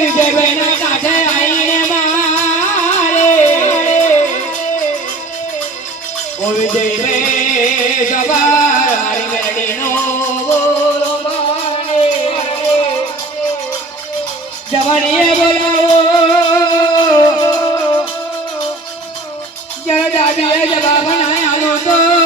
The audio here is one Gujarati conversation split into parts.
નદીના કાંઠે આઈને મારે. ઓ વિજય રે સવાર મારી મેરડીનો બોલો મારે. જવાનીએ બોલાવો. જરા દાદીએ જવાબ ના આલો તો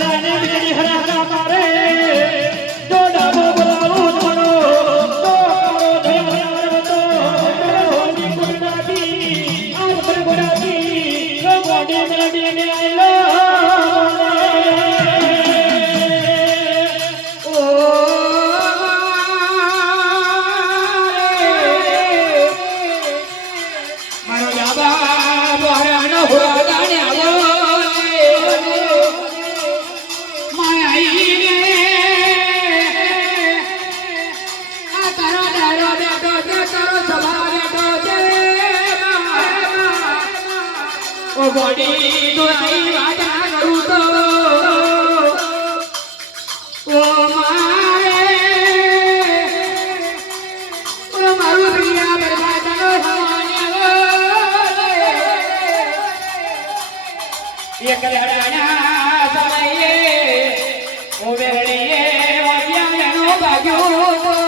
મારી હરે તો આઈ વાતા કરું તો ઓ એક લડાના સમયે ઓ વેરણીએ વાગ્યાનો ભાગ્યો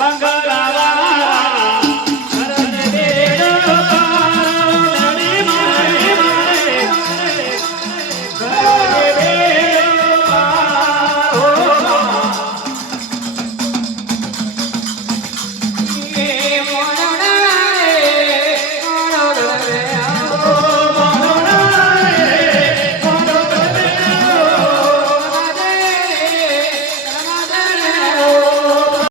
Bangalore.